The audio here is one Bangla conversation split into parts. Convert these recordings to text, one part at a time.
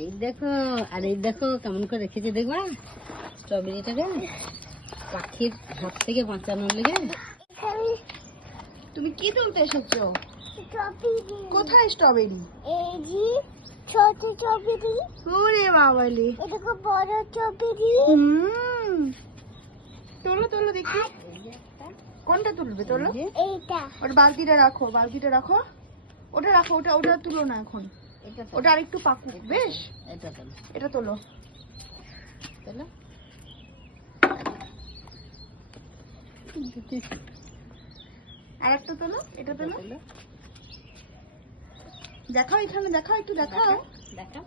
এই দেখো, আর এই দেখো কেমন করে রেখেছি দেখবা স্ট্রবেরিটাকে পাখির হাত থেকে বাঁচানোর লেগে। তুমি কি তুলতে এসেছো? কোথায় স্ট্রবেরি? এই যে ছোট স্ট্রবেরি, ওরে বাবালি, এটা খুব বড় স্ট্রবেরি। তোলো তোলো দেখি কোনটা তুলবে, তোলো। এইটা ওর বালতিটা রাখো, বালতিটা রাখো, ওটা রাখো, ওটা ওটা তুলো না এখন, ওটা আরেকটু পাকুক। বেশ, এটা তোলো, এটা তোলো। তোলো। আর একটা তোলো, এটা তোলো। দেখাও এখানে, দেখাও, একটু দেখাও। দেখাও।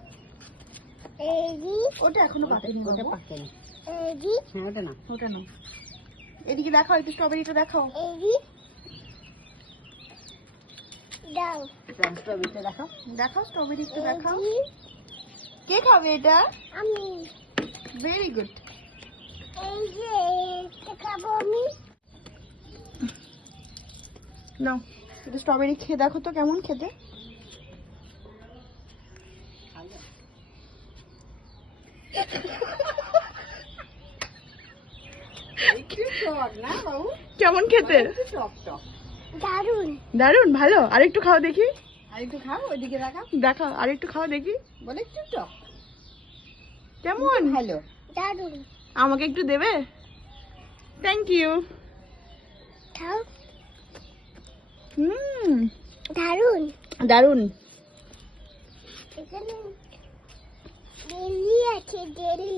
এই যে ওটা এখনো পাকেনি, ওটা বাবু। পাকেনি। এই যে হ্যাঁ ওটা না, ওটা না। এদিকে দেখাও, একটু স্ট্রবেরিটা দেখাও। এই যে দাও, স্ট্রবেরিটা দেখাও। দেখাও স্ট্রবেরি, একটু এই দেখাও। যে কে খাবে এটা? আমি, ভেরি গুড। এই যে এটা খাবো আমি। নাও, এটা স্ট্রবেরি খেয়ে দেখো তো কেমন খেতে। না বাবু, কেমন খেতে? টক টক, দারুন। দারুন, ভালো। আরেকটু খাও দেখি, আর একটু খাও, ওইদিকে দেখাও, দেখাও, আরেকটু খাও দেখি বলে একটু টক কেমন। ভালো। দারুন, আমাকে একটু দেবে? Thank you. খাও। হুম, দারুন। দারুন। এখানে ডেলি আছে, ডেলি।